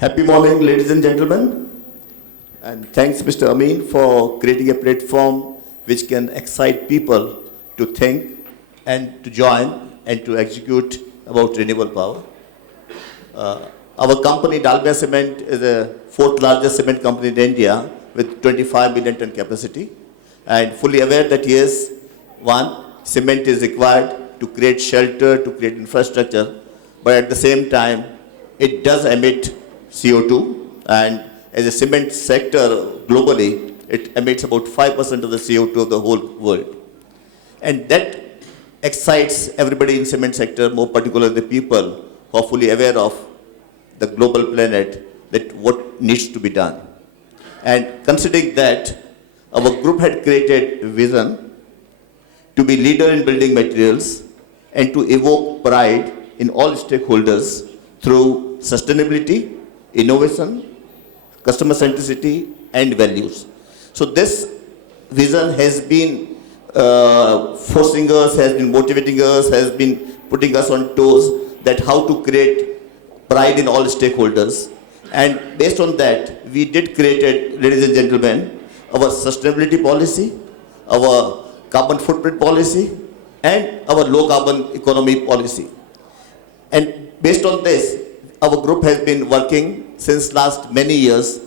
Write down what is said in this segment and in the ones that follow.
Happy morning, ladies and gentlemen. And thanks, Mr. Amin, for creating a platform which can excite people to think and to join and to execute about renewable power. Our company, Dalmia Cement, is the fourth largest cement company in India with 25 million ton capacity. And fully aware that yes, one, cement is required to create shelter, to create infrastructure, but at the same time, it does emit CO2, and as a cement sector globally, it emits about 5% of the CO2 of the whole world. And that excites everybody in cement sector, more particularly the people who are fully aware of the global planet, that what needs to be done. And considering that, our group had created a vision to be leader in building materials and to evoke pride in all stakeholders through sustainability, innovation, customer centricity, and values. So this vision has been forcing us, has been motivating us, has been putting us on toes that how to create pride in all stakeholders. And based on that, we did create, ladies and gentlemen, our sustainability policy, our carbon footprint policy, and our low carbon economy policy. And based on this, our group has been working since last many years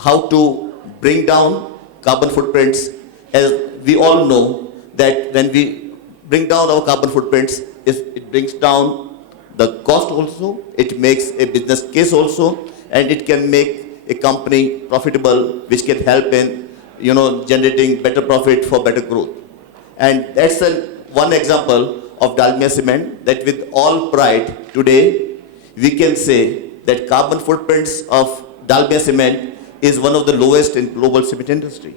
how to bring down carbon footprints. As we all know that when we bring down our carbon footprints, it brings down the cost also, it makes a business case also, and it can make a company profitable, which can help in generating better profit for better growth. And that's one example of Dalmia Cement, that with all pride today, we can say that carbon footprints of Dalmia Cement is one of the lowest in global cement industry.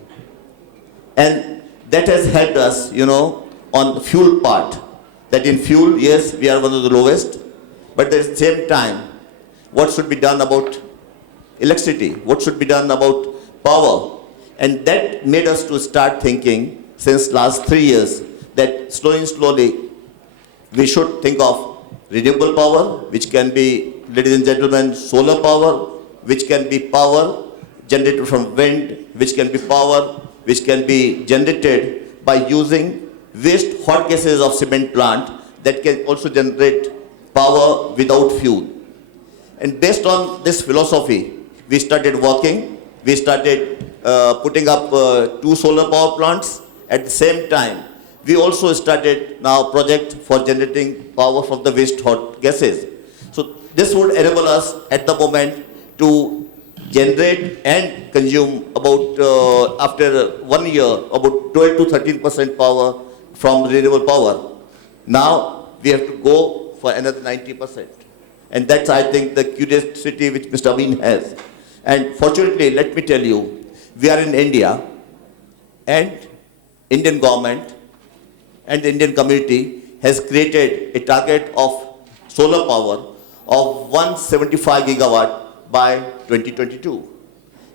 And that has helped us, on fuel part, that in fuel, yes, we are one of the lowest, but at the same time, what should be done about electricity? What should be done about power? And that made us to start thinking since last 3 years that slowly, we should think of renewable power, which can be, ladies and gentlemen, solar power, which can be power generated from wind, which can be power, which can be generated by using waste hot gases of cement plant that can also generate power without fuel. And based on this philosophy, we started working. We started putting up 2 solar power plants. At the same time, we also started now project for generating power from the waste hot gases. So this would enable us at the moment to generate and consume about, after 1 year, about 12 to 13% power from renewable power. Now we have to go for another 90%. And that's, I think, the curiosity which Mr. Amin has. And fortunately, let me tell you, we are in India, and Indian government and the Indian community has created a target of solar power of 175 gigawatt by 2022.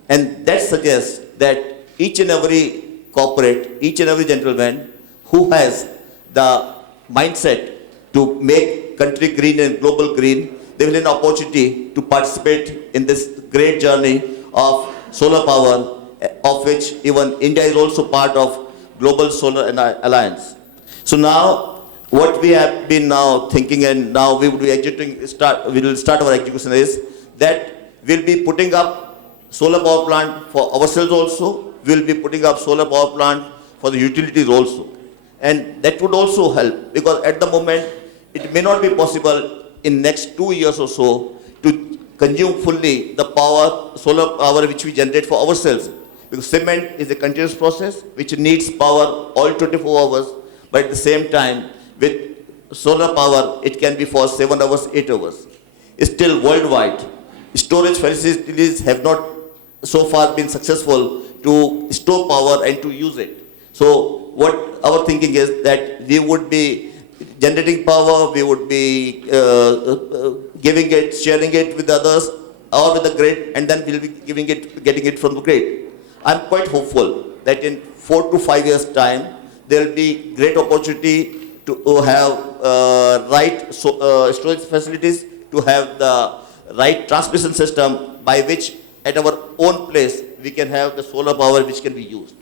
And that suggests that each and every corporate, each and every gentleman who has the mindset to make country green and global green, they will have an opportunity to participate in this great journey of solar power, of which even India is also part of Global Solar Alliance. So now, what we have been now thinking, and now we will be we will start our execution, is that we'll be putting up solar power plant for ourselves also. We'll be putting up solar power plant for the utilities also. And that would also help, because at the moment, it may not be possible in next 2 years or so to consume fully the power, solar power which we generate for ourselves. Because cement is a continuous process which needs power all 24 hours, but at the same time, with solar power, it can be for 7 hours, 8 hours. Still worldwide, storage facilities have not so far been successful to store power and to use it. So what our thinking is that we would be generating power, we would be giving it, sharing it with others or with the grid, and then we'll be getting it from the grid. I'm quite hopeful that in 4 to 5 years' time, there will be great opportunity to have storage facilities, to have the right transmission system by which at our own place we can have the solar power which can be used.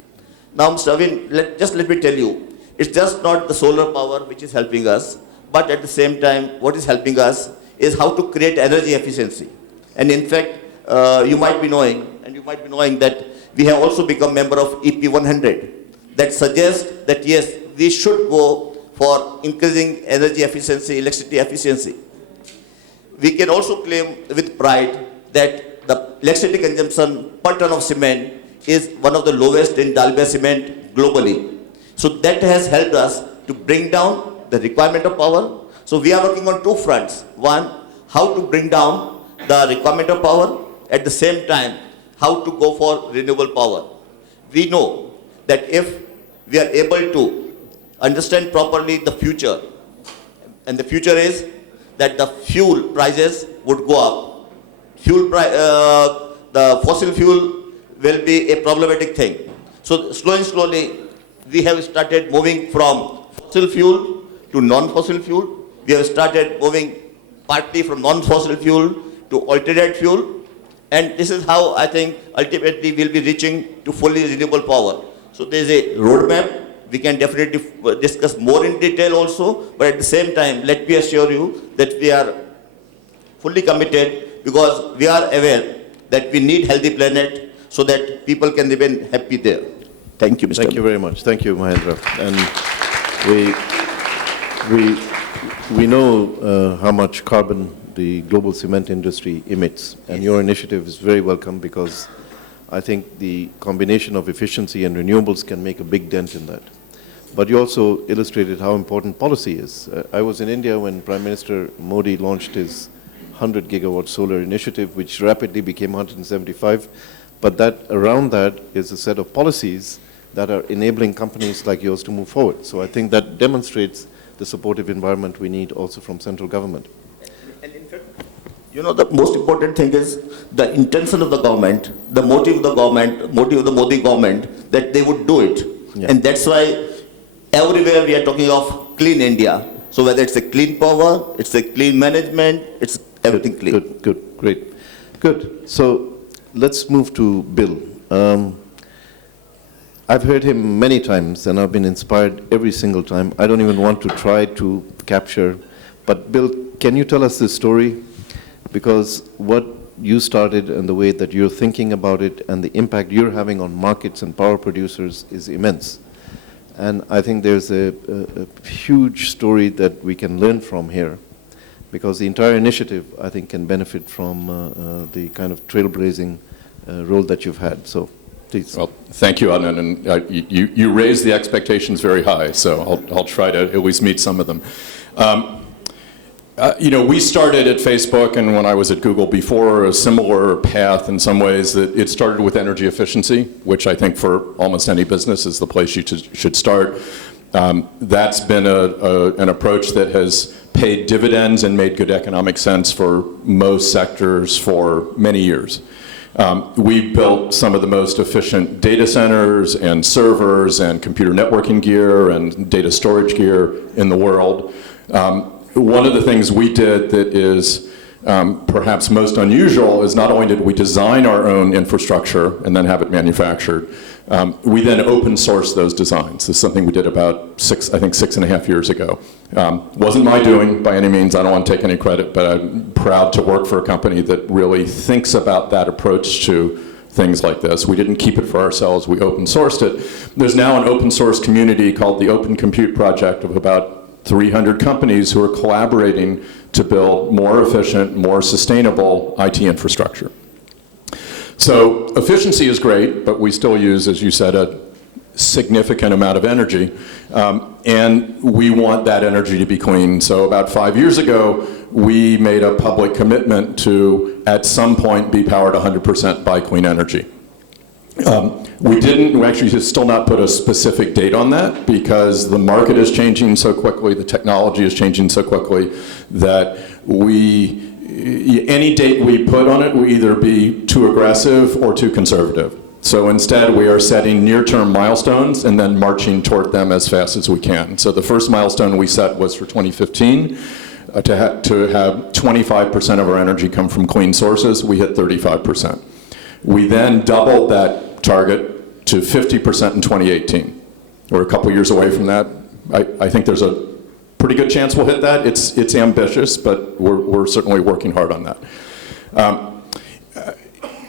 Now, Mr. Avin, let me tell you, it's just not the solar power which is helping us, but at the same time, what is helping us is how to create energy efficiency. And in fact, you might be knowing that we have also become member of EP 100. That suggests that yes, we should go for increasing energy efficiency, electricity efficiency. We can also claim with pride that the electricity consumption per ton of cement is one of the lowest in Dalmia cement globally. So that has helped us to bring down the requirement of power. So we are working on two fronts. One, how to bring down the requirement of power. At the same time, how to go for renewable power. We know that if we are able to understand properly the future, and the future is that the fuel prices would go up. The fossil fuel will be a problematic thing. So slowly, we have started moving from fossil fuel to non-fossil fuel. We have started moving partly from non-fossil fuel to alternate fuel. And this is how I think ultimately we'll be reaching to fully renewable power. So there's a roadmap. We can definitely discuss more in detail also, but at the same time, let me assure you that we are fully committed because we are aware that we need healthy planet so that people can remain happy there. Thank you, Mr. Thank you very much. Thank you, Mahendra. And we know how much carbon the global cement industry emits, and your initiative is very welcome because I think the combination of efficiency and renewables can make a big dent in that. But you also illustrated how important policy is. I was in India when Prime Minister Modi launched his 100 gigawatt solar initiative, which rapidly became 175. But around that is a set of policies that are enabling companies like yours to move forward. So I think that demonstrates the supportive environment we need also from central government. And in fact, you know, the most important thing is the intention of the government, the motive of the government, motive of the Modi government, that they would do it. Yeah. And that's why everywhere we are talking of clean India. So whether it's a clean power, it's a clean management, it's everything clean. Good, great. Good. So let's move to Bill. I've heard him many times and I've been inspired every single time. I don't even want to try to capture. But Bill, can you tell us this story? Because what you started and the way that you're thinking about it and the impact you're having on markets and power producers is immense. And I think there's a huge story that we can learn from here, because the entire initiative, I think, can benefit from the kind of trailblazing role that you've had. So, please. Well, thank you, Adnan. And you raised the expectations very high, so I'll try to at least meet some of them. You know, we started at Facebook, and when I was at Google before, a similar path in some ways. That it started with energy efficiency, which I think for almost any business is the place you should start. That's been an approach that has paid dividends and made good economic sense for most sectors for many years. We've built some of the most efficient data centers and servers and computer networking gear and data storage gear in the world. One of the things we did that is perhaps most unusual is not only did we design our own infrastructure and then have it manufactured, we then open sourced those designs. This is something we did about 6.5 years ago. Wasn't my doing by any means, I don't want to take any credit, but I'm proud to work for a company that really thinks about that approach to things like this. We didn't keep it for ourselves, we open sourced it. There's now an open source community called the Open Compute Project of about 300 companies who are collaborating to build more efficient, more sustainable IT infrastructure. So efficiency is great, but we still use, as you said, a significant amount of energy, and we want that energy to be clean. So about 5 years ago, we made a public commitment to, at some point, be powered 100% by clean energy. We actually have still not put a specific date on that because the market is changing so quickly, the technology is changing so quickly that any date we put on it will either be too aggressive or too conservative. So instead we are setting near-term milestones and then marching toward them as fast as we can. So the first milestone we set was for 2015. to have 25% of our energy come from clean sources. We hit 35%. We then doubled that target to 50% in 2018. We're a couple years away from that. I think there's a pretty good chance we'll hit that. It's ambitious, but we're certainly working hard on that.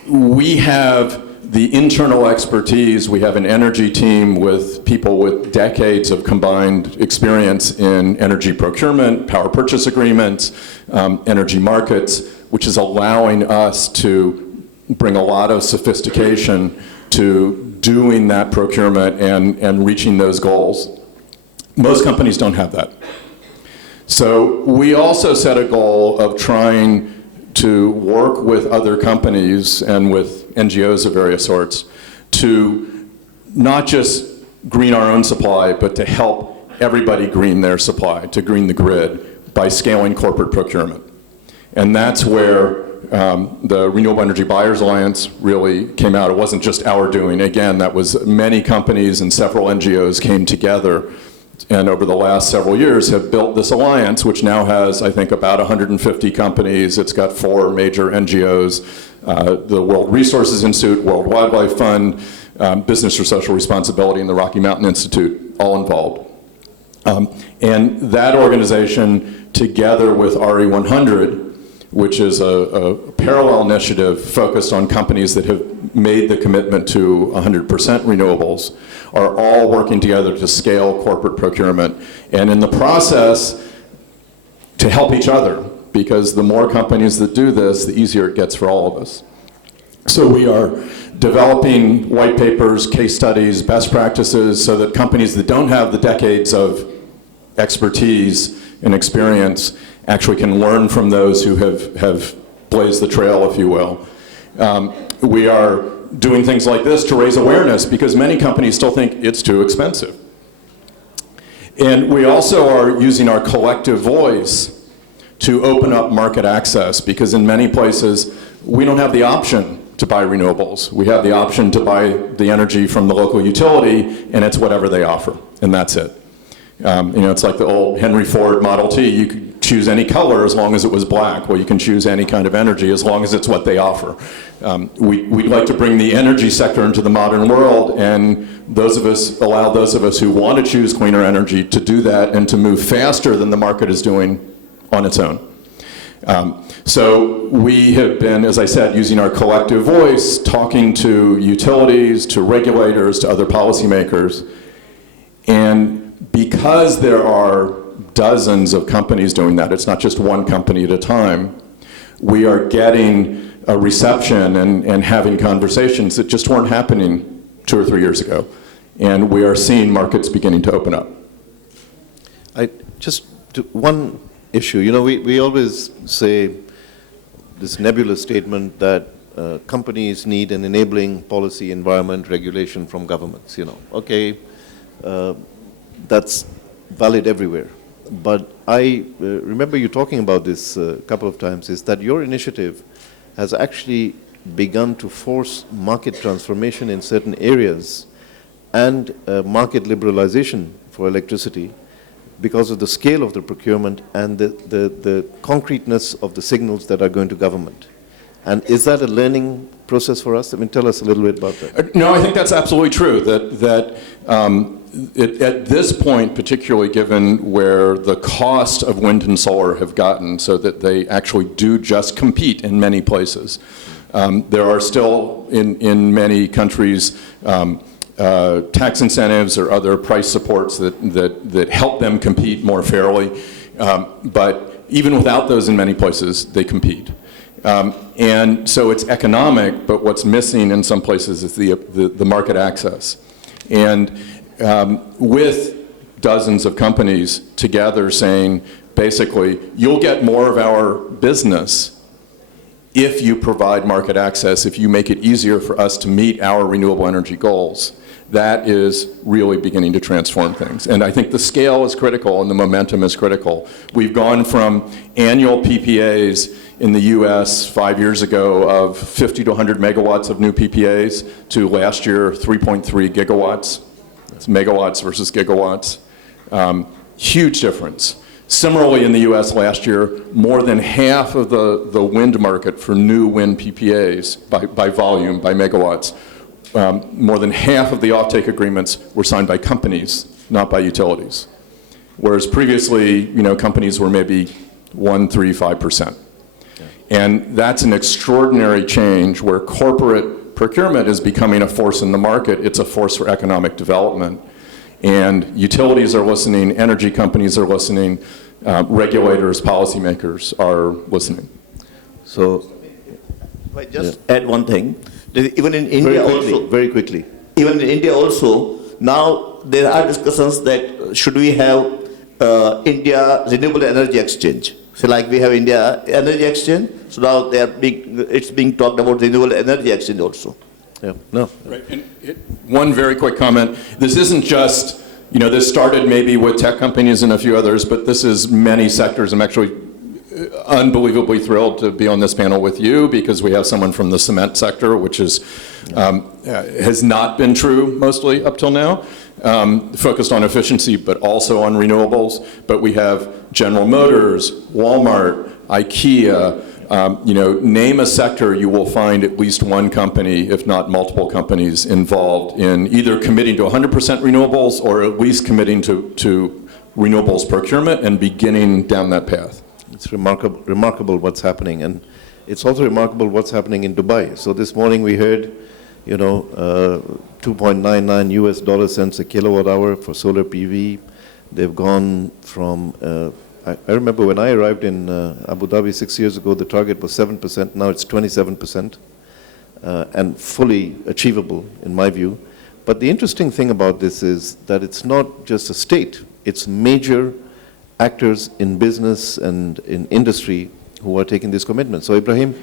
We have the internal expertise. We have an energy team with people with decades of combined experience in energy procurement, power purchase agreements, energy markets, which is allowing us to bring a lot of sophistication to doing that procurement and reaching those goals. Most companies don't have that. So we also set a goal of trying to work with other companies and with NGOs of various sorts to not just green our own supply, but to help everybody green their supply, to green the grid by scaling corporate procurement. And that's where the Renewable Energy Buyers Alliance really came out. It wasn't just our doing. Again, that was many companies and several NGOs came together and over the last several years have built this alliance, which now has, I think, about 150 companies. It's got 4 major NGOs, the World Resources Institute, World Wildlife Fund, Business for Social Responsibility, and the Rocky Mountain Institute, all involved. And that organization, together with RE100, which is a parallel initiative focused on companies that have made the commitment to 100% renewables, are all working together to scale corporate procurement. And in the process, to help each other, because the more companies that do this, the easier it gets for all of us. So we are developing white papers, case studies, best practices, so that companies that don't have the decades of expertise and experience actually can learn from those who have blazed the trail, if you will. We are doing things like this to raise awareness because many companies still think it's too expensive. And we also are using our collective voice to open up market access because in many places we don't have the option to buy renewables. We have the option to buy the energy from the local utility and it's whatever they offer, and that's it. It's like the old Henry Ford Model T. You could choose any color as long as it was black. Well, you can choose any kind of energy as long as it's what they offer. We'd like to bring the energy sector into the modern world, and allow those of us who want to choose cleaner energy to do that and to move faster than the market is doing on its own. So we have been, as I said, using our collective voice, talking to utilities, to regulators, to other policymakers, and because there are dozens of companies doing that, it's not just one company at a time, we are getting a reception and having conversations that just weren't happening 2 or 3 years ago. And we are seeing markets beginning to open up. One issue, we always say this nebulous statement that companies need an enabling policy, environment, regulation from governments, Okay, that's valid everywhere. But I remember you talking about this a couple of times, is that your initiative has actually begun to force market transformation in certain areas and market liberalization for electricity because of the scale of the procurement and the concreteness of the signals that are going to government. And is that a learning process for us? I mean, tell us a little bit about that. No, I think that's absolutely true, at this point, particularly given where the cost of wind and solar have gotten so that they actually do just compete in many places. There are still, in many countries, tax incentives or other price supports that help them compete more fairly. But even without those in many places, they compete. And so it's economic, but what's missing in some places is the market access. And with dozens of companies together saying, basically, you'll get more of our business if you provide market access, if you make it easier for us to meet our renewable energy goals. That is really beginning to transform things. And I think the scale is critical and the momentum is critical. We've gone from annual PPAs in the US 5 years ago of 50 to 100 megawatts of new PPAs to last year 3.3 gigawatts. It's megawatts versus gigawatts. Huge difference. Similarly, in the US last year, more than half of the wind market for new wind PPAs by volume, by megawatts, more than half of the offtake agreements were signed by companies, not by utilities. Whereas previously, companies were maybe 1, 3, 5%. And that's an extraordinary change where corporate procurement is becoming a force in the market. It's a force for economic development. And utilities are listening, energy companies are listening, regulators, policymakers are listening. So, if I just add one thing, even in India very quickly. Even in India also, now there are discussions that should we have India Renewable Energy Exchange. So like we have India Energy Exchange, so now it's being talked about Renewable Energy Exchange also. Yeah, no. Right. And one very quick comment. This isn't just, this started maybe with tech companies and a few others, but this is many sectors. I'm actually unbelievably thrilled to be on this panel with you because we have someone from the cement sector, which is, has not been true mostly up till now, focused on efficiency but also on renewables. But we have General Motors, Walmart, IKEA, name a sector, you will find at least one company, if not multiple companies, involved in either committing to 100% renewables or at least committing to renewables procurement and beginning down that path. It's remarkable what's happening, and it's also remarkable what's happening in Dubai. So this morning we heard, 2.99 US dollar cents a kilowatt hour for solar PV. They've gone from, I remember when I arrived in Abu Dhabi 6 years ago, the target was 7%, now it's 27%, and fully achievable in my view. But the interesting thing about this is that it's not just a state, it's major actors in business and in industry who are taking this commitment. So Ibrahim,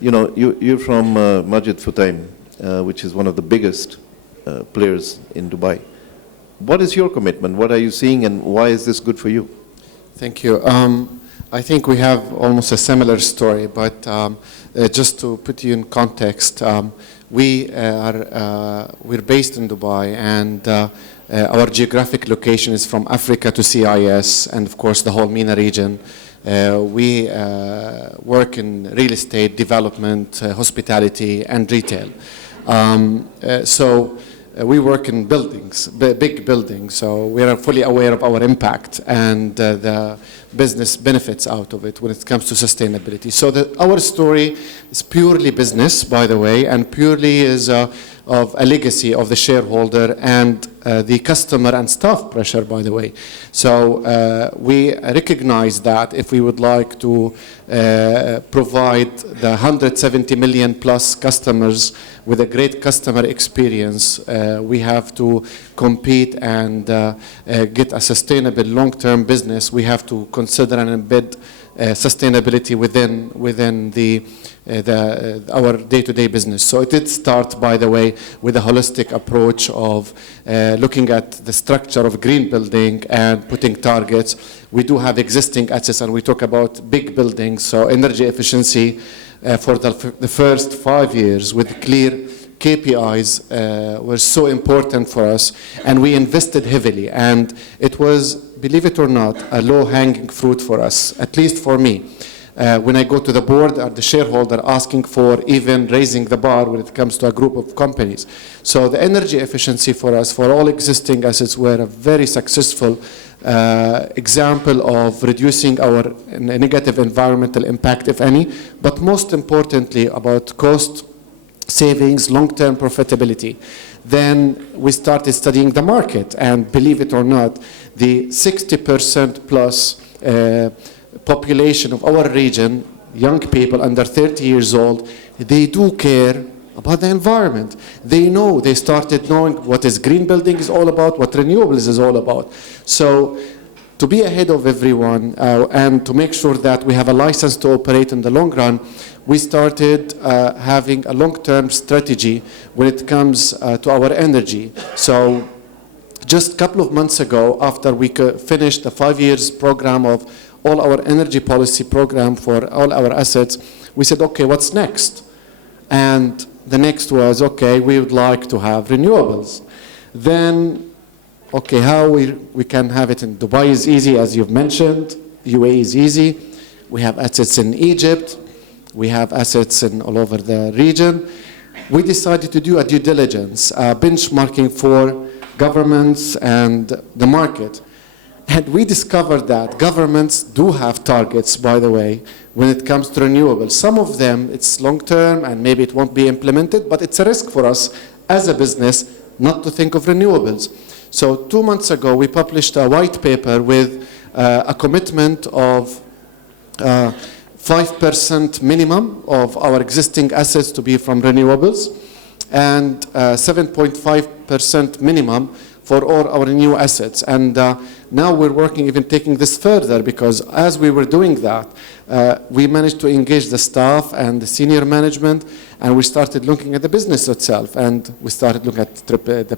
you're from Majid Futtaim, which is one of the biggest players in Dubai. What is your commitment? What are you seeing, and why is this good for you? Thank you. I think we have almost a similar story, but just to put you in context, we're based in Dubai, and our geographic location is from Africa to CIS, and of course the whole MENA region. We work in real estate, development, hospitality, and retail. We work in buildings, big buildings, so we are fully aware of our impact and the business benefits out of it when it comes to sustainability. So our story is purely business, by the way, and purely is of a legacy of the shareholder and the customer and staff pressure, by the way. So we recognize that if we would like to provide the 170 million plus customers with a great customer experience, we have to compete and get a sustainable long-term business. We have to consider and embed sustainability within our day-to-day business. So it did start, by the way, with a holistic approach of looking at the structure of green building and putting targets. We do have existing assets, and we talk about big buildings, so energy efficiency for the first 5 years with clear KPIs were so important for us, and we invested heavily, and it was, believe it or not, a low-hanging fruit for us, at least for me. When I go to the board or the shareholder asking for even raising the bar when it comes to a group of companies. So the energy efficiency for us, for all existing assets, were a very successful example of reducing our negative environmental impact, if any, but most importantly about cost savings, long-term profitability. Then we started studying the market, and believe it or not, the 60% plus population of our region, young people under 30 years old, they do care about the environment. They know, they started knowing what is green building is all about, what renewables is all about. So to be ahead of everyone and to make sure that we have a license to operate in the long run, we started having a long-term strategy when it comes to our energy. So just a couple of months ago, after we finished the 5 years program of all our energy policy program for all our assets, we said, okay, what's next? And the next was, okay, we would like to have renewables. Then, okay, how we can have it in Dubai is easy, as you've mentioned. UAE is easy. We have assets in Egypt. We have assets in all over the region. We decided to do a due diligence, benchmarking for governments and the market. And we discovered that governments do have targets, by the way, when it comes to renewables. Some of them, it's long-term and maybe it won't be implemented, but it's a risk for us as a business not to think of renewables. So 2 months ago, we published a white paper with a commitment of 5% minimum of our existing assets to be from renewables and 7.5% minimum for all our new assets. And now we're working, even taking this further, because as we were doing that, we managed to engage the staff and the senior management, and we started looking at the business itself, and we started looking at the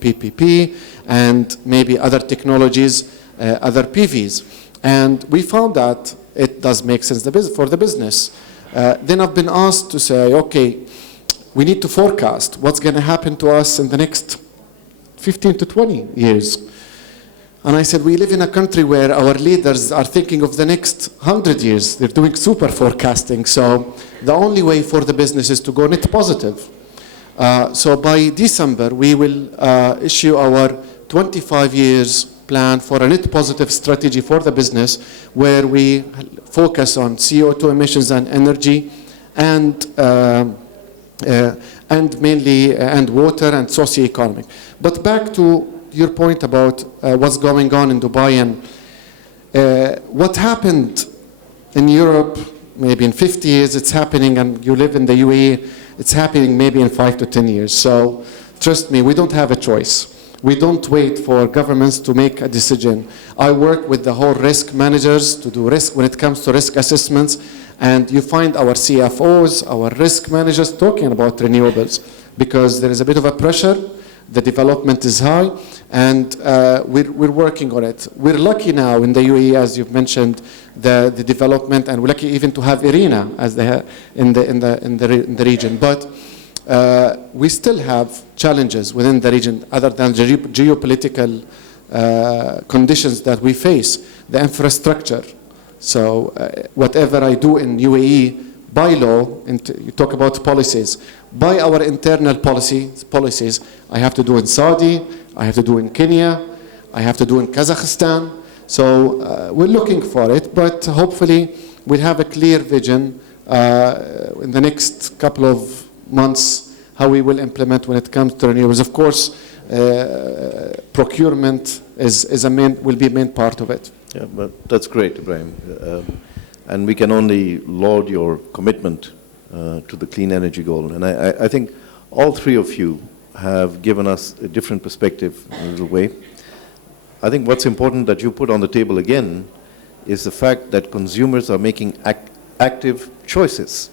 PPP and maybe other technologies, other PVs. And we found that it does make sense for the business. Then I've been asked to say, okay, we need to forecast what's going to happen to us in the next 15 to 20 years. And I said, we live in a country where our leaders are thinking of the next 100 years. They're doing super forecasting. So the only way for the business is to go net positive. So by December, we will issue our 25 years plan for a net positive strategy for the business, where we focus on CO2 emissions and energy and mainly water and socioeconomic. But back to your point about what's going on in Dubai and what happened in Europe maybe in 50 years, it's happening, and you live in the UAE, it's happening maybe in 5 to 10 years. So trust me, we don't have a choice. We don't wait for governments to make a decision. I work with the whole risk managers to do risk when it comes to risk assessments, and you find our CFOs, our risk managers talking about renewables, because there is a bit of a pressure. The development is high, and we're working on it. We're lucky now in the UAE, as you've mentioned, the development, and we're lucky even to have IRENA as in the region. But we still have challenges within the region, other than geopolitical conditions that we face. The infrastructure. So whatever I do in UAE, by law, you talk about policies, by our internal policies, I have to do in Saudi, I have to do in Kenya, I have to do in Kazakhstan. So we're looking for it, but hopefully we'll have a clear vision in the next couple of months how we will implement when it comes to renewables. Of course, procurement will be a main part of it. Yeah, but that's great, Ibrahim. And we can only laud your commitment to the clean energy goal. And I think all three of you have given us a different perspective in a little way. I think what's important that you put on the table again is the fact that consumers are making active choices.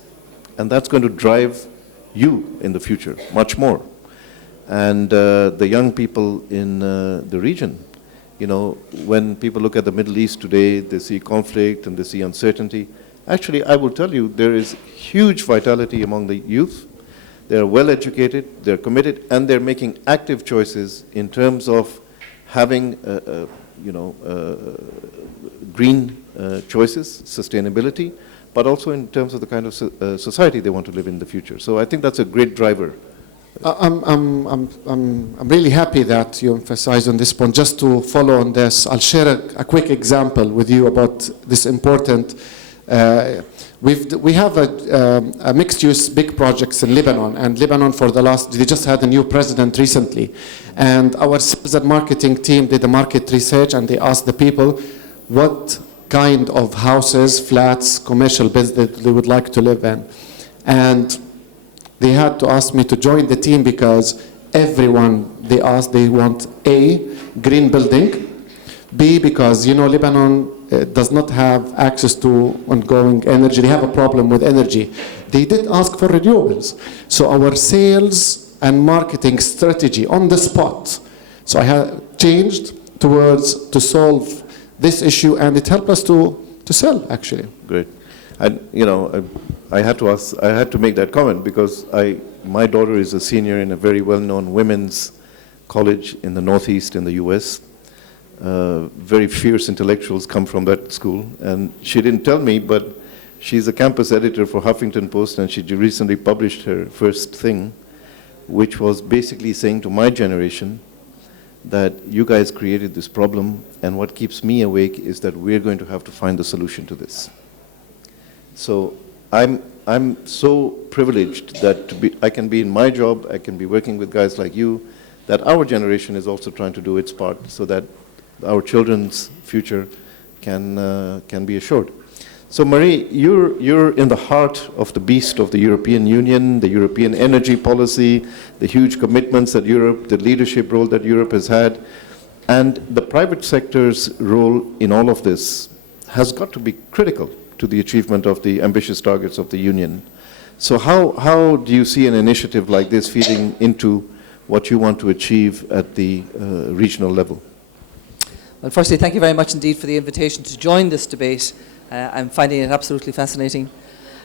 And that's going to drive you in the future much more. And the young people in the region, you know, when people look at the Middle East today, they see conflict and they see uncertainty. Actually, I will tell you, there is huge vitality among the youth. They're well educated, they're committed, and they're making active choices in terms of having, green choices, sustainability, but also in terms of the kind of society they want to live in the future. So I think that's a great driver. I'm really happy that you emphasize on this point. Just to follow on this, I'll share a quick example with you about this important. We have a mixed-use big projects in Lebanon, and Lebanon they just had a new president recently, and our marketing team did a market research, and they asked the people what kind of houses, flats, commercial business they would like to live in, and they had to ask me to join the team because everyone they asked, they want A, green building, B, because Lebanon does not have access to ongoing energy. They have a problem with energy. They did ask for renewables. So our sales and marketing strategy on the spot. So I have changed towards to solve this issue, and it helped us to sell actually. Great. And I had to make that comment because my daughter is a senior in a very well-known women's college in the Northeast in the US. very fierce intellectuals come from that school. And she didn't tell me, but she's a campus editor for Huffington Post, and she recently published her first thing, which was basically saying to my generation that you guys created this problem, and what keeps me awake is that we're going to have to find a solution to this. So I'm so privileged that I can be in my job, I can be working with guys like you, that our generation is also trying to do its part so that our children's future can be assured. So Marie, you're in the heart of the beast of the European Union, the European energy policy, the huge commitments that Europe, the leadership role that Europe has had, and the private sector's role in all of this has got to be critical to the achievement of the ambitious targets of the Union. So how do you see an initiative like this feeding into what you want to achieve at the regional level? Well, firstly, thank you very much indeed for the invitation to join this debate. I'm finding it absolutely fascinating.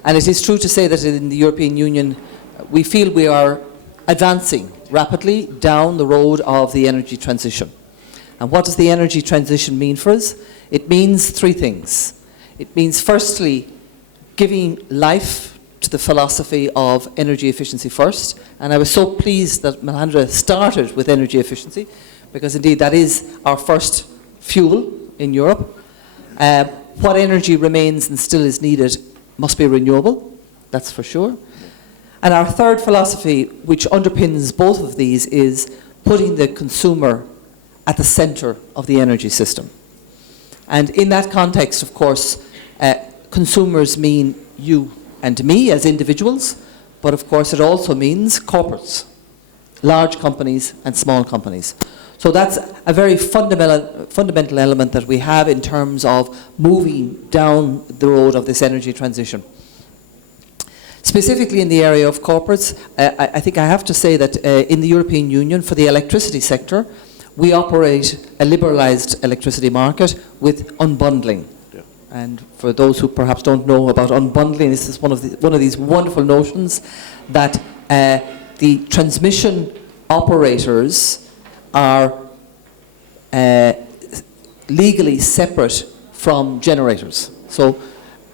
And it is true to say that in the European Union, we feel we are advancing rapidly down the road of the energy transition. And what does the energy transition mean for us? It means three things. It means, firstly, giving life to the philosophy of energy efficiency first. And I was so pleased that Mahendra started with energy efficiency, because indeed that is our first fuel in Europe. What energy remains and still is needed must be renewable, that's for sure. And our third philosophy, which underpins both of these, is putting the consumer at the centre of the energy system. And in that context, of course, consumers mean you and me as individuals, but of course it also means corporates, large companies and small companies. So that's a very fundamental element that we have in terms of moving down the road of this energy transition. Specifically in the area of corporates, I think I have to say that in the European Union, for the electricity sector, we operate a liberalised electricity market with unbundling. Yeah. And for those who perhaps don't know about unbundling, this is one of these wonderful notions that the transmission operators are legally separate from generators. So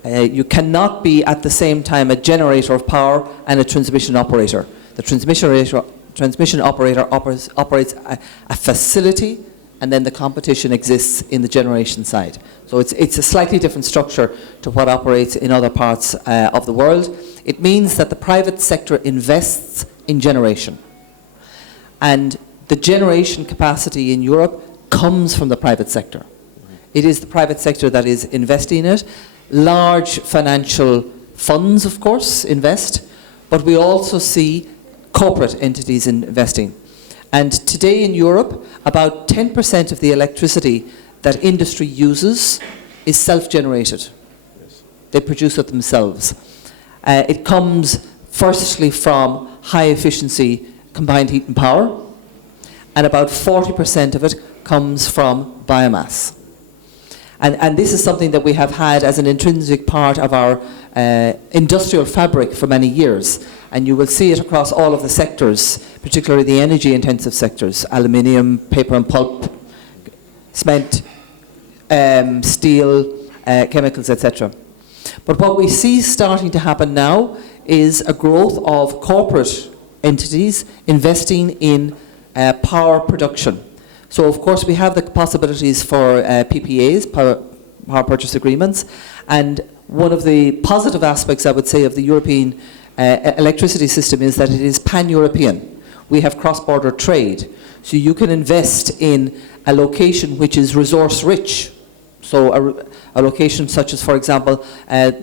you cannot be at the same time a generator of power and a transmission operator. The transmission operator operates a facility, and then the competition exists in the generation side. So it's a slightly different structure to what operates in other parts of the world. It means that the private sector invests in generation. And the generation capacity in Europe comes from the private sector. It is the private sector that is investing in it. Large financial funds, of course, invest, but we also see corporate entities investing. And today in Europe, about 10% of the electricity that industry uses is self-generated. Yes. They produce it themselves. It comes firstly from high-efficiency combined heat and power, and about 40% of it comes from biomass. And this is something that we have had as an intrinsic part of our industrial fabric for many years. And you will see it across all of the sectors, particularly the energy-intensive sectors: aluminium, paper and pulp, cement, steel, chemicals, etc. But what we see starting to happen now is a growth of corporate entities investing in power production. So of course we have the possibilities for PPAs, power purchase agreements, and one of the positive aspects, I would say, of the European electricity system is that it is pan-European. We have cross-border trade, so you can invest in a location which is resource-rich. So a location such as, for example,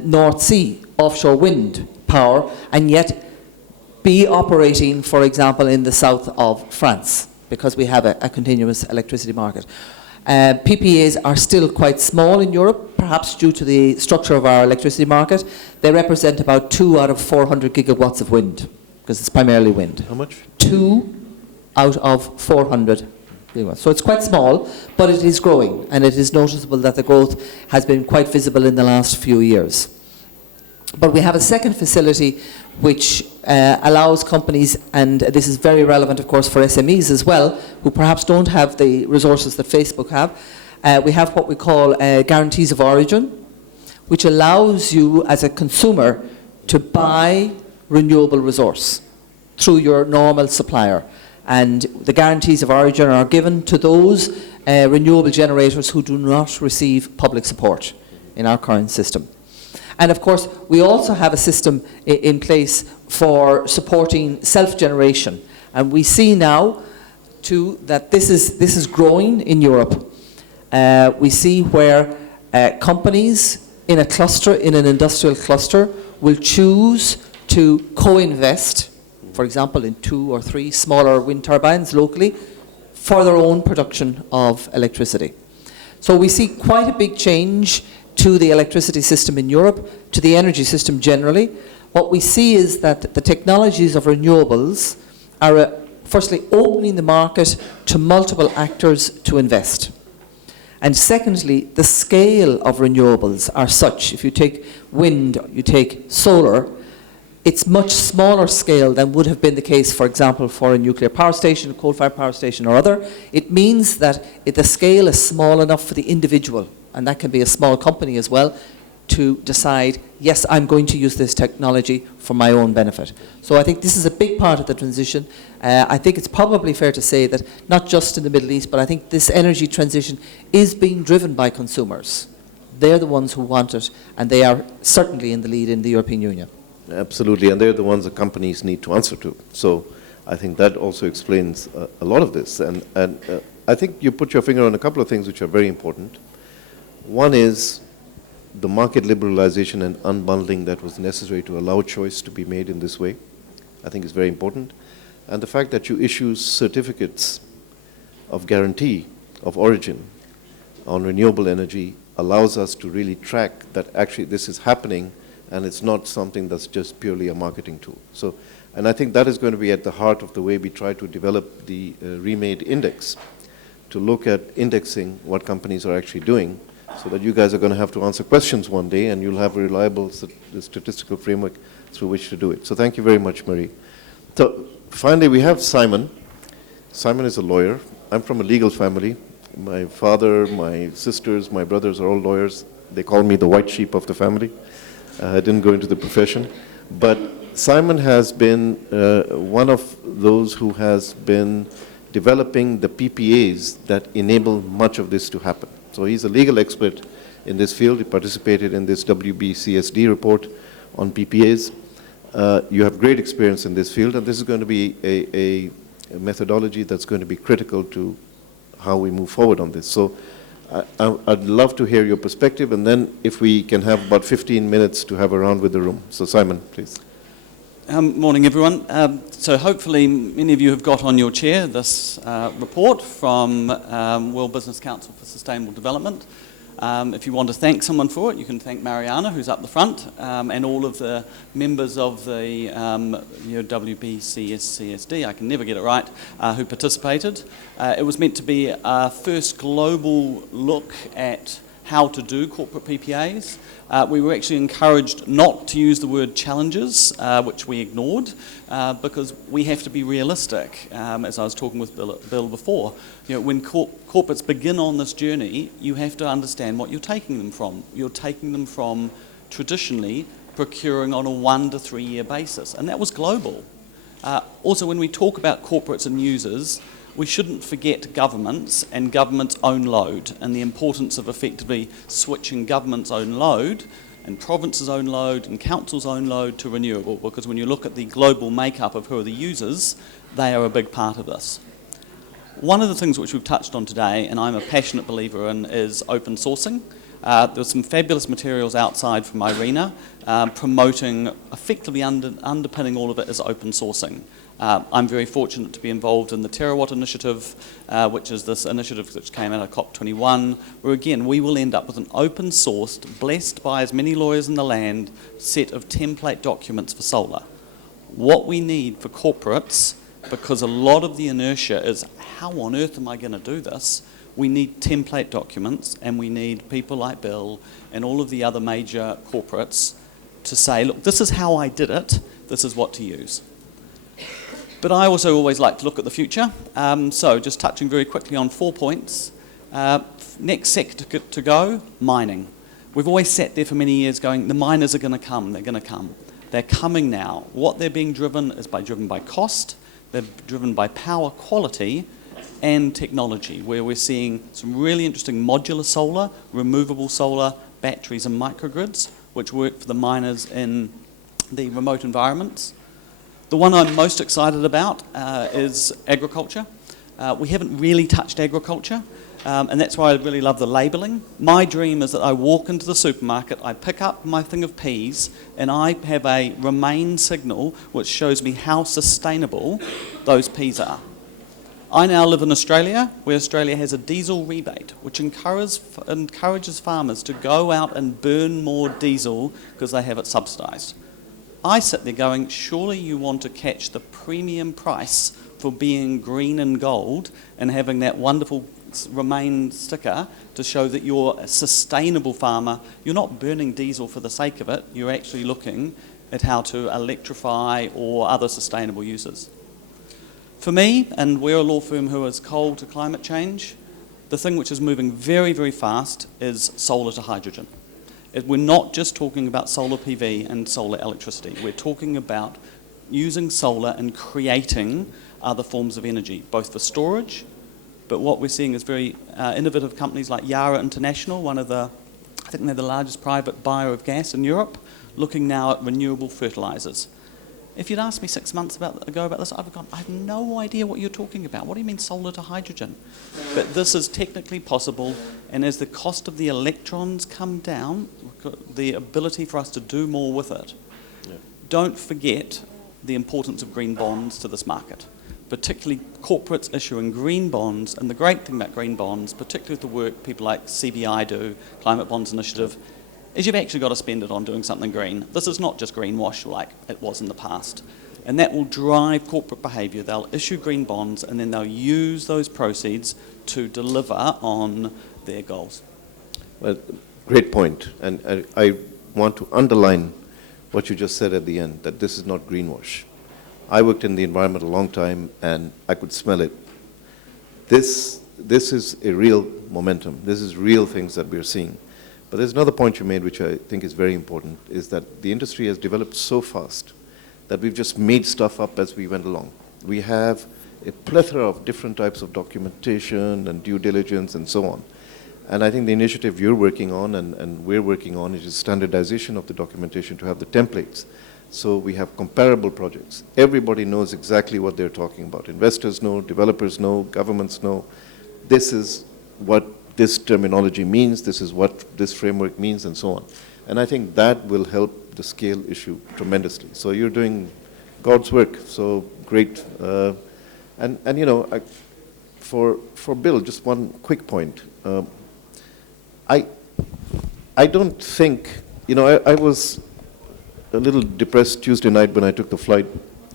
North Sea, offshore wind power, and yet be operating, for example, in the south of France, because we have a continuous electricity market. PPAs are still quite small in Europe, perhaps due to the structure of our electricity market. They represent about 2 out of 400 gigawatts of wind, because it's primarily wind. How much? 2 out of 400 gigawatts. So it's quite small, but it is growing, and it is noticeable that the growth has been quite visible in the last few years. But we have a second facility which allows companies, and this is very relevant, of course, for SMEs as well, who perhaps don't have the resources that Facebook have. We have what we call guarantees of origin, which allows you as a consumer to buy renewable resource through your normal supplier. And the guarantees of origin are given to those renewable generators who do not receive public support in our current system. And of course, we also have a system in place for supporting self-generation. And we see now, too, that this is growing in Europe. We see where companies in a cluster, in an industrial cluster, will choose to co-invest, for example, in 2 or 3 smaller wind turbines locally, for their own production of electricity. So we see quite a big change to the electricity system in Europe, to the energy system generally. What we see is that the technologies of renewables are firstly opening the market to multiple actors to invest. And secondly, the scale of renewables are such, if you take wind, you take solar, it's much smaller scale than would have been the case, for example, for a nuclear power station, a coal-fired power station or other. It means that the scale is small enough for the individual, and that can be a small company as well, to decide, yes, I'm going to use this technology for my own benefit. So I think this is a big part of the transition. I think it's probably fair to say that not just in the Middle East, but I think this energy transition is being driven by consumers. They're the ones who want it, and they are certainly in the lead in the European Union. Absolutely, and they're the ones the companies need to answer to. So I think that also explains a lot of this. And I think you put your finger on a couple of things which are very important. One is the market liberalization and unbundling that was necessary to allow choice to be made in this way, I think is very important. And the fact that you issue certificates of guarantee of origin on renewable energy allows us to really track that actually this is happening and it's not something that's just purely a marketing tool. So, and I think that is going to be at the heart of the way we try to develop the remade index, to look at indexing what companies are actually doing, so that you guys are going to have to answer questions one day and you'll have a reliable statistical framework through which to do it. So thank you very much, Marie. So finally, we have Simon. Simon is a lawyer. I'm from a legal family. My father, my sisters, my brothers are all lawyers. They call me the white sheep of the family. I didn't go into the profession. But Simon has been one of those who has been developing the PPAs that enable much of this to happen. So he's a legal expert in this field. He participated in this WCSD report on PPAs. You have great experience in this field, and this is going to be a methodology that's going to be critical to how we move forward on this. So I'd love to hear your perspective, and then if we can have about 15 minutes to have a round with the room. So Simon, please. Morning, everyone. So hopefully many of you have got on your chair this report from World Business Council for Sustainable Development. If you want to thank someone for it, you can thank Mariana, who's up the front, and all of the members of the WBCSD, I can never get it right, who participated. It was meant to be a first global look at how to do corporate PPAs. We were actually encouraged not to use the word challenges, which we ignored, because we have to be realistic. As I was talking with Bill before, when corporates begin on this journey, you have to understand what you're taking them from. You're taking them from traditionally procuring on a 1 to 3 year basis, and that was global. Also, when we talk about corporates and users, we shouldn't forget governments and government's own load, and the importance of effectively switching government's own load and province's own load and council's own load to renewable, because when you look at the global makeup of who are the users, they are a big part of this. One of the things which we've touched on today, and I'm a passionate believer in, is open sourcing. There's some fabulous materials outside from IRENA promoting, effectively underpinning all of it is open sourcing. I'm very fortunate to be involved in the Terawatt initiative, which is this initiative which came out of COP21, where again we will end up with an open sourced, blessed by as many lawyers in the land, set of template documents for solar. What we need for corporates, because a lot of the inertia is, how on earth am I going to do this? We need template documents, and we need people like Bill and all of the other major corporates to say, look, this is how I did it, this is what to use. But I also always like to look at the future. So just touching very quickly on 4 points. Next sector to go, mining. We've always sat there for many years going, the miners are going to come, they're going to come. They're coming now. What they're being driven is driven by cost, they're driven by power quality and technology, where we're seeing some really interesting modular solar, removable solar, batteries and microgrids, which work for the miners in the remote environments. The one I'm most excited about is agriculture. We haven't really touched agriculture, and that's why I really love the labelling. My dream is that I walk into the supermarket, I pick up my thing of peas, and I have a remain signal which shows me how sustainable those peas are. I now live in Australia, where Australia has a diesel rebate, which encourages farmers to go out and burn more diesel because they have it subsidised. I sit there going, surely you want to catch the premium price for being green and gold and having that wonderful Remain sticker to show that you're a sustainable farmer. You're not burning diesel for the sake of it, you're actually looking at how to electrify or other sustainable uses. For me, and we're a law firm who is cold to climate change, the thing which is moving very, very fast is solar to hydrogen. We're not just talking about solar PV and solar electricity. We're talking about using solar and creating other forms of energy, both for storage, but what we're seeing is very innovative companies like Yara International, I think they're the largest private buyer of gas in Europe, looking now at renewable fertilisers. If you'd asked me 6 months ago about this, I'd have gone, I have no idea what you're talking about. What do you mean solar to hydrogen? But this is technically possible, and as the cost of the electrons come down, the ability for us to do more with it. Yeah. Don't forget the importance of green bonds to this market, particularly corporates issuing green bonds. And the great thing about green bonds, particularly with the work people like CBI do, Climate Bonds Initiative, is you've actually got to spend it on doing something green. This is not just greenwash like it was in the past. And that will drive corporate behaviour. They'll issue green bonds and then they'll use those proceeds to deliver on their goals. Well, great point. And I want to underline what you just said at the end, that this is not greenwash. I worked in the environment a long time and I could smell it. This is a real momentum. This is real things that we're seeing. But there's another point you made which I think is very important, is that the industry has developed so fast that we've just made stuff up as we went along. We have a plethora of different types of documentation and due diligence and so on. And I think the initiative you're working on and we're working on is standardization of the documentation to have the templates. So we have comparable projects. Everybody knows exactly what they're talking about. Investors know, developers know, governments know. This is what this terminology means, this is what this framework means, and so on. And I think that will help the scale issue tremendously. So you're doing God's work, so great. And you know, for Bill, just one quick point. I don't think, you know, I was a little depressed Tuesday night when I took the flight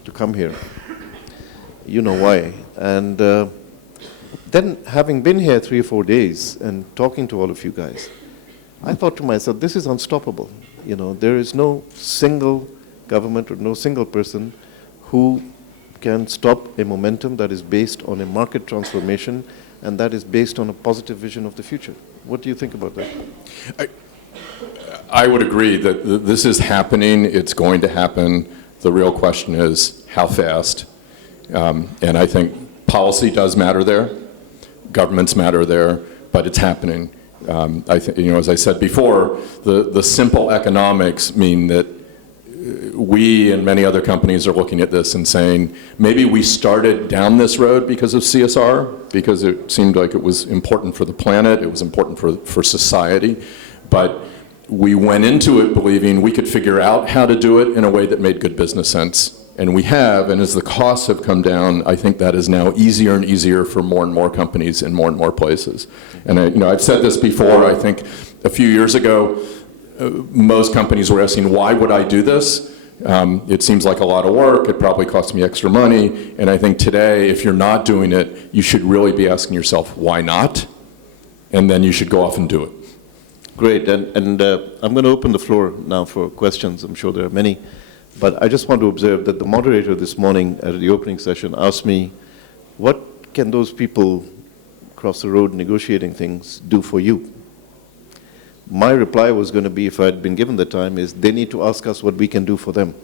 to come here. You know why. And then having been here 3 or 4 days and talking to all of you guys, I thought to myself, this is unstoppable. You know, there is no single government or no single person who can stop a momentum that is based on a market transformation and that is based on a positive vision of the future. What do you think about that? I would agree that this is happening, it's going to happen. The real question is how fast. And I think policy does matter there, governments matter there, but it's happening. I think, you know, as I said before, the simple economics mean that we and many other companies are looking at this and saying, maybe we started down this road because of CSR, because it seemed like it was important for the planet, it was important for society, but we went into it believing we could figure out how to do it in a way that made good business sense. And we have, and as the costs have come down, I think that is now easier and easier for more and more companies in more and more places. And I've said this before, I think a few years ago, most companies were asking, why would I do this? It seems like a lot of work, it probably costs me extra money, and I think today, if you're not doing it, you should really be asking yourself, why not? And then you should go off and do it. Great, and I'm going to open the floor now for questions. I'm sure there are many, but I just want to observe that the moderator this morning at the opening session asked me, what can those people across the road negotiating things do for you? My reply was going to be, if I had been given the time, is they need to ask us what we can do for them.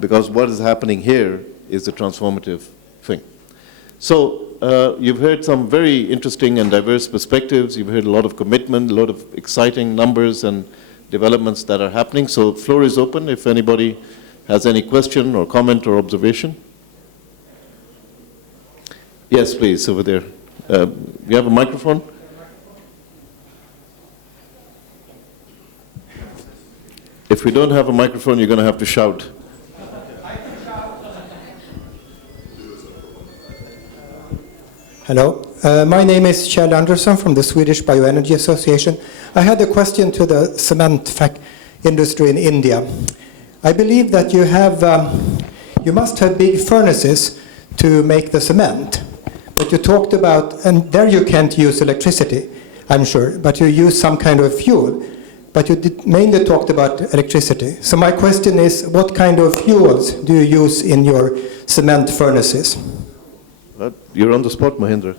Because what is happening here is the transformative thing. So you've heard some very interesting and diverse perspectives. You've heard a lot of commitment, a lot of exciting numbers and developments that are happening. So the floor is open if anybody has any question or comment or observation. Yes, please, over there. You have a microphone? If we don't have a microphone, you're going to have to shout. Hello, my name is Kjell Andersson from the Swedish Bioenergy Association. I had a question to the cement industry in India. I believe that you must have big furnaces to make the cement, but you talked about, and there you can't use electricity, I'm sure, but you use some kind of fuel. But you mainly talked about electricity. So my question is, what kind of fuels do you use in your cement furnaces? You're on the spot, Mahendra.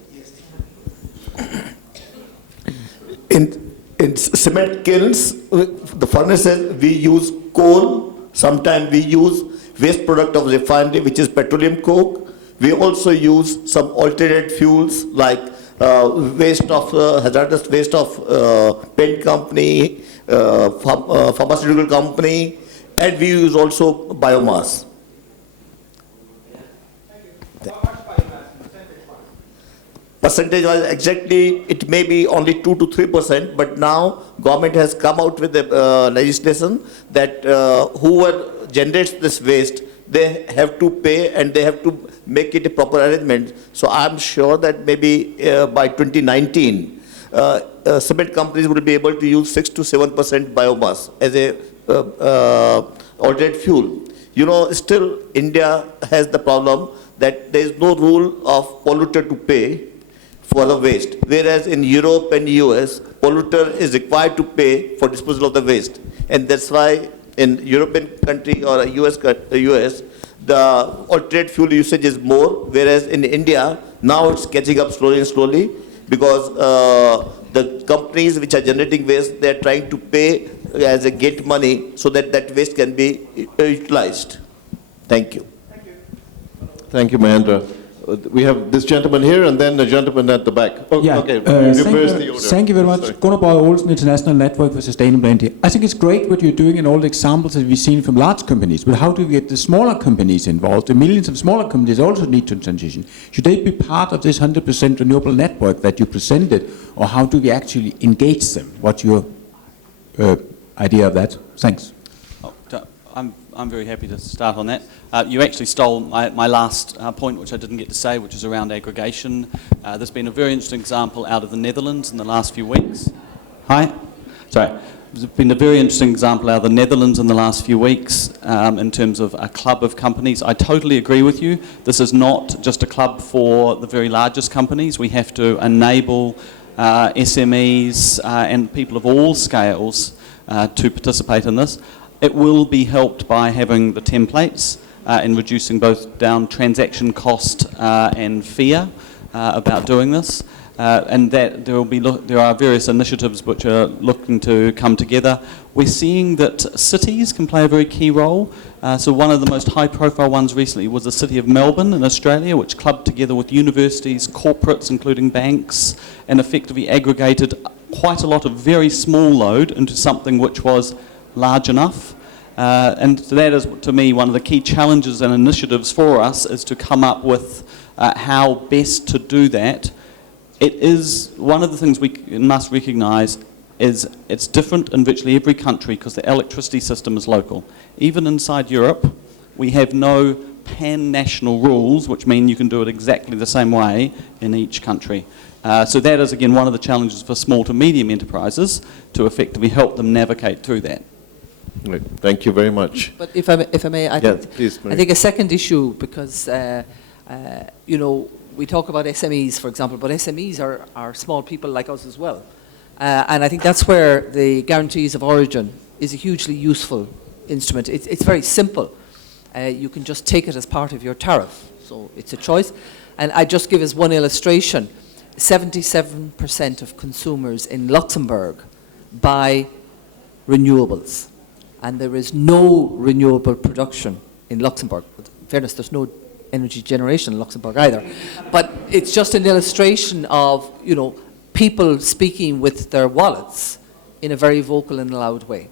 In cement kilns, the furnaces, we use coal. Sometimes we use waste product of refinery, which is petroleum coke. We also use some alternate fuels like hazardous waste of paint company, pharmaceutical company, and we use also biomass. Percentage-wise, exactly, it may be only 2 to 3%, but now government has come out with a legislation that whoever generates this waste, they have to pay and they have to make it a proper arrangement. So I'm sure that maybe by 2019, cement companies will be able to use 6 to 7% biomass as a alternate fuel. You know, still India has the problem that there is no rule of polluter to pay for the waste, whereas in Europe and US, polluter is required to pay for disposal of the waste. And that's why in European country or US, the alternate fuel usage is more, whereas in India, now it's catching up slowly and slowly because the companies which are generating waste, they're trying to pay as a gate money so that that waste can be utilized. Thank you. Thank you, Mahendra. We have this gentleman here and then the gentleman at the back. Oh, yeah, okay, reverse the order. Thank you very much. Sorry. Gunnar Boye Olsen, International Network for Sustainable Energy. I think it's great what you're doing and all the examples that we've seen from large companies, but how do we get the smaller companies involved? The millions of smaller companies also need to transition. Should they be part of this 100% renewable network that you presented, or how do we actually engage them? What's your idea of that? Thanks. I'm very happy to start on that. You actually stole my last point, which I didn't get to say, which is around aggregation. There's been a very interesting example out of the Netherlands in the last few weeks. Hi? Sorry. There's been a very interesting example out of the Netherlands in the last few weeks in terms of a club of companies. I totally agree with you. This is not just a club for the very largest companies. We have to enable SMEs and people of all scales to participate in this. It will be helped by having the templates and reducing both down transaction cost and fear about doing this. And that there are various initiatives which are looking to come together. We're seeing that cities can play a very key role. So one of the most high-profile ones recently was the city of Melbourne in Australia, which clubbed together with universities, corporates, including banks, and effectively aggregated quite a lot of very small load into something which was large enough. And that is, to me, one of the key challenges and initiatives for us is to come up with how best to do that. It is one of the things we must recognise is it's different in virtually every country because the electricity system is local. Even inside Europe, we have no pan-national rules, which mean you can do it exactly the same way in each country. So that is, again, one of the challenges for small to medium enterprises to effectively help them navigate through that. Right. Thank you very much. But if I may, I think a second issue, because you know, we talk about SMEs, for example, but SMEs are small people like us as well. And I think that's where the guarantees of origin is a hugely useful instrument. It's very simple. You can just take it as part of your tariff. So it's a choice. And I just give as one illustration, 77% of consumers in Luxembourg buy renewables. And there is no renewable production in Luxembourg. In fairness, there's no energy generation in Luxembourg either. But it's just an illustration of, you know, people speaking with their wallets in a very vocal and loud way.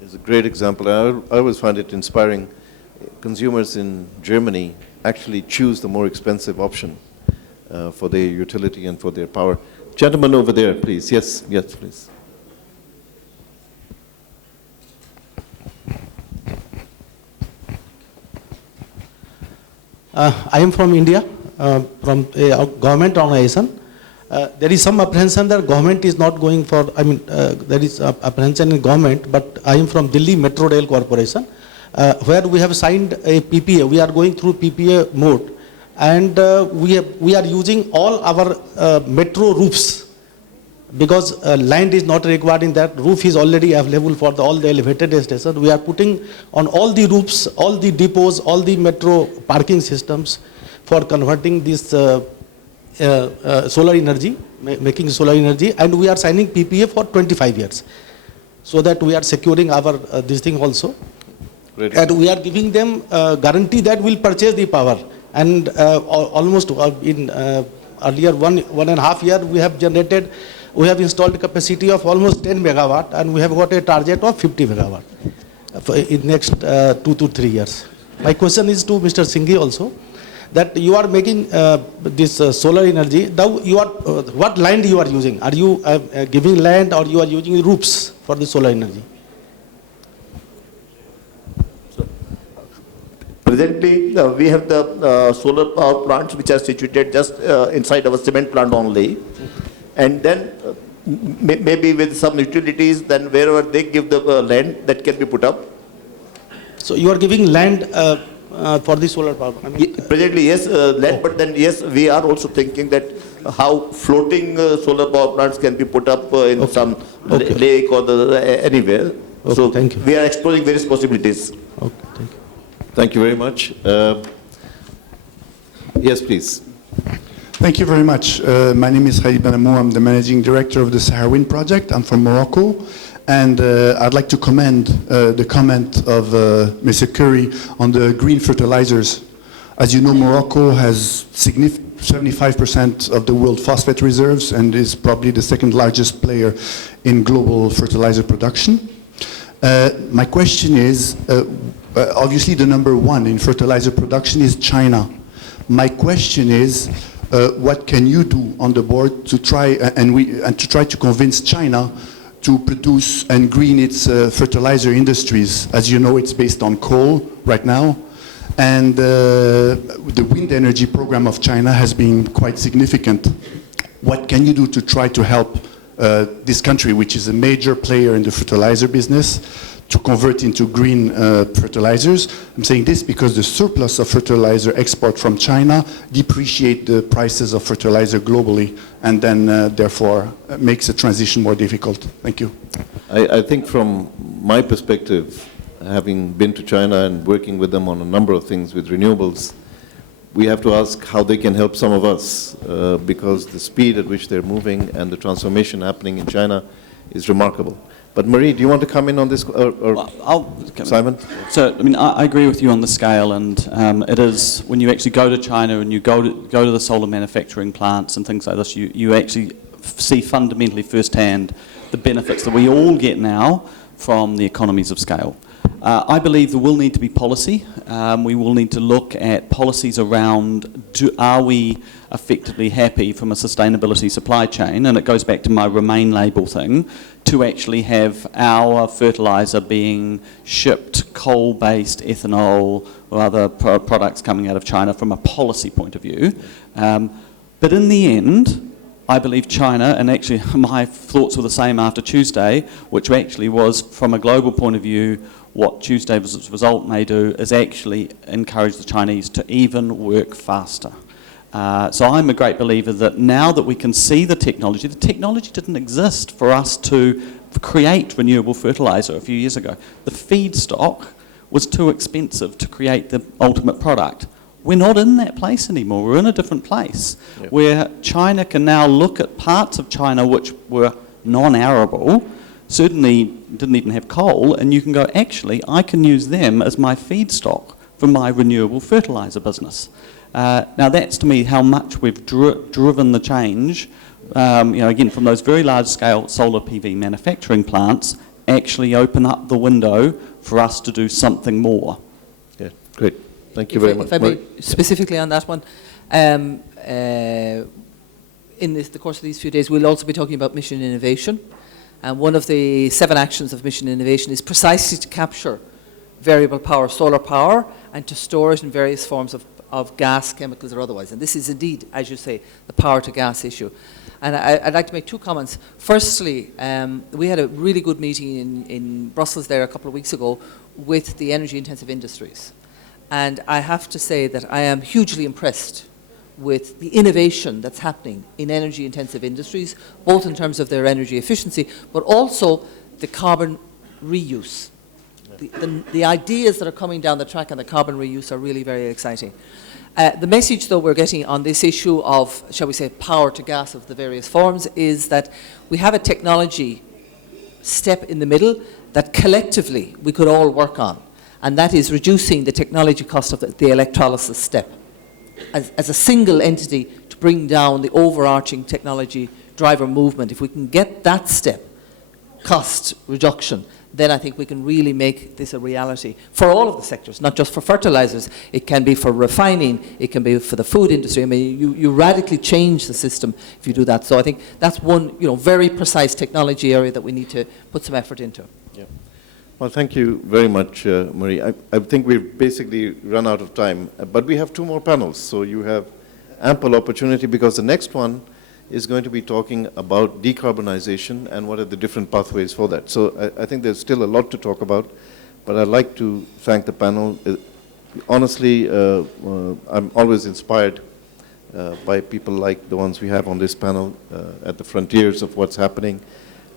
It's a great example. I always find it inspiring. Consumers in Germany actually choose the more expensive option for their utility and for their power. Gentleman over there, please. Yes, yes, please. I am from India, from a government organization. There is some apprehension that government is not going for, there is apprehension in government, but I am from Delhi Metro Rail Corporation, where we have signed a PPA. We are going through PPA mode, and we are using all our metro roofs, because land is not required in that. Roof is already available for all the elevated stations. We are putting on all the roofs, all the depots, all the metro parking systems for converting this solar energy, making solar energy, and we are signing PPA for 25 years, so that we are securing our this thing also. Great. And we are giving them guarantee that we'll purchase the power, and almost in earlier 1.5 year we have installed a capacity of almost 10 megawatt, and we have got a target of 50 megawatt in next 2 to 3 years. My question is to Mr. Singhi also, that you are making this solar energy. Now you are what land you are using? Are you giving land, or you are using roofs for the solar energy? Presently, we have the solar power plants which are situated just inside our cement plant only. And then maybe with some utilities, then wherever they give the land, that can be put up. So you are giving land for the solar power? Presently, yes, land, but then yes, we are also thinking that how floating solar power plants can be put up in some lake or anywhere. Okay, so thank you. We are exploring various possibilities. Okay, thank you. Thank you very much. Yes, please. Thank you very much. My name is Khalid Benamou. I'm the managing director of the Sahara Wind Project. I'm from Morocco. And I'd like to commend the comment of Mr. Curry on the green fertilizers. As you know, Morocco has 75% of the world phosphate reserves and is probably the second largest player in global fertilizer production. My question is, obviously the number one in fertilizer production is China. My question is, what can you do on the board to try to convince China to produce and green its fertilizer industries? As you know, it's based on coal right now, and the wind energy program of China has been quite significant. What can you do to try to help this country, which is a major player in the fertilizer business, to convert into green fertilizers? I'm saying this because the surplus of fertilizer export from China depreciate the prices of fertilizer globally, and then therefore makes a transition more difficult. Thank you. I think from my perspective, having been to China and working with them on a number of things with renewables, we have to ask how they can help some of us, because the speed at which they're moving and the transformation happening in China is remarkable. But Marie, do you want to come in on this, or I'll Simon? So, I mean, I agree with you on the scale, and it is, when you actually go to China and you go to the solar manufacturing plants and things like this, you actually see fundamentally firsthand the benefits that we all get now from the economies of scale. I believe there will need to be policy. We will need to look at policies around, are we effectively happy from a sustainability supply chain, and it goes back to my Remain label thing, to actually have our fertiliser being shipped coal-based ethanol or other products coming out of China from a policy point of view. But in the end, I believe China, and actually my thoughts were the same after Tuesday, which actually was, from a global point of view, what Tuesday's result may do is actually encourage the Chinese to even work faster. So I'm a great believer that now that we can see the technology didn't exist for us to create renewable fertiliser a few years ago. The feedstock was too expensive to create the ultimate product. We're not in that place anymore. We're in a different place where China can now look at parts of China which were non-arable, certainly didn't even have coal, and you can go, actually, I can use them as my feedstock for my renewable fertiliser business. Now that's to me how much we've driven the change, again, from those very large-scale solar PV manufacturing plants, actually open up the window for us to do something more. Yeah, great. Thank you very much. If I may, specifically on that one, in the course of these few days, we'll also be talking about mission innovation. And one of the 7 actions of mission innovation is precisely to capture variable power, solar power, and to store it in various forms of gas, chemicals, or otherwise. And this is indeed, as you say, the power to gas issue. And I'd like to make 2 comments. Firstly, we had a really good meeting in Brussels there a couple of weeks ago with the energy-intensive industries. And I have to say that I am hugely impressed with the innovation that's happening in energy-intensive industries, both in terms of their energy efficiency, but also the carbon reuse. The ideas that are coming down the track on the carbon reuse are really very exciting. The message, though, we're getting on this issue of, shall we say, power to gas of the various forms is that we have a technology step in the middle that collectively we could all work on, and that is reducing the technology cost of the electrolysis step as a single entity to bring down the overarching technology driver movement. If we can get that step, cost reduction, then I think we can really make this a reality for all of the sectors, not just for fertilizers. It can be for refining, it can be for the food industry. I mean, you radically change the system if you do that. So I think that's one very precise technology area that we need to put some effort into. Yeah. Well, thank you very much, Marie. I think we've basically run out of time, but we have 2 more panels, so you have ample opportunity, because the next one is going to be talking about decarbonization and what are the different pathways for that. So I think there's still a lot to talk about, but I'd like to thank the panel. Honestly, I'm always inspired by people like the ones we have on this panel at the frontiers of what's happening.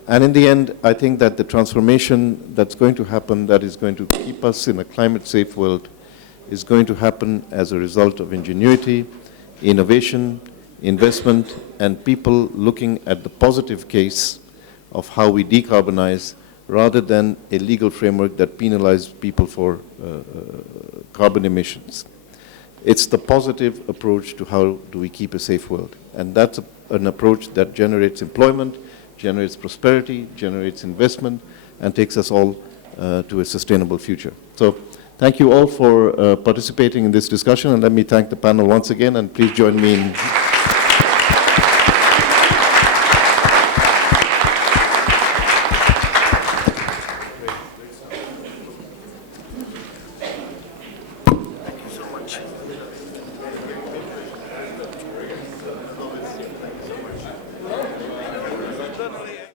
And in the end, I think that the transformation that's going to happen, that is going to keep us in a climate-safe world, is going to happen as a result of ingenuity, innovation, investment, and people looking at the positive case of how we decarbonize, rather than a legal framework that penalizes people for carbon emissions. It's the positive approach to how do we keep a safe world. And that's an approach that generates employment, generates prosperity, generates investment, and takes us all to a sustainable future. So thank you all for participating in this discussion, and let me thank the panel once again, and please join me in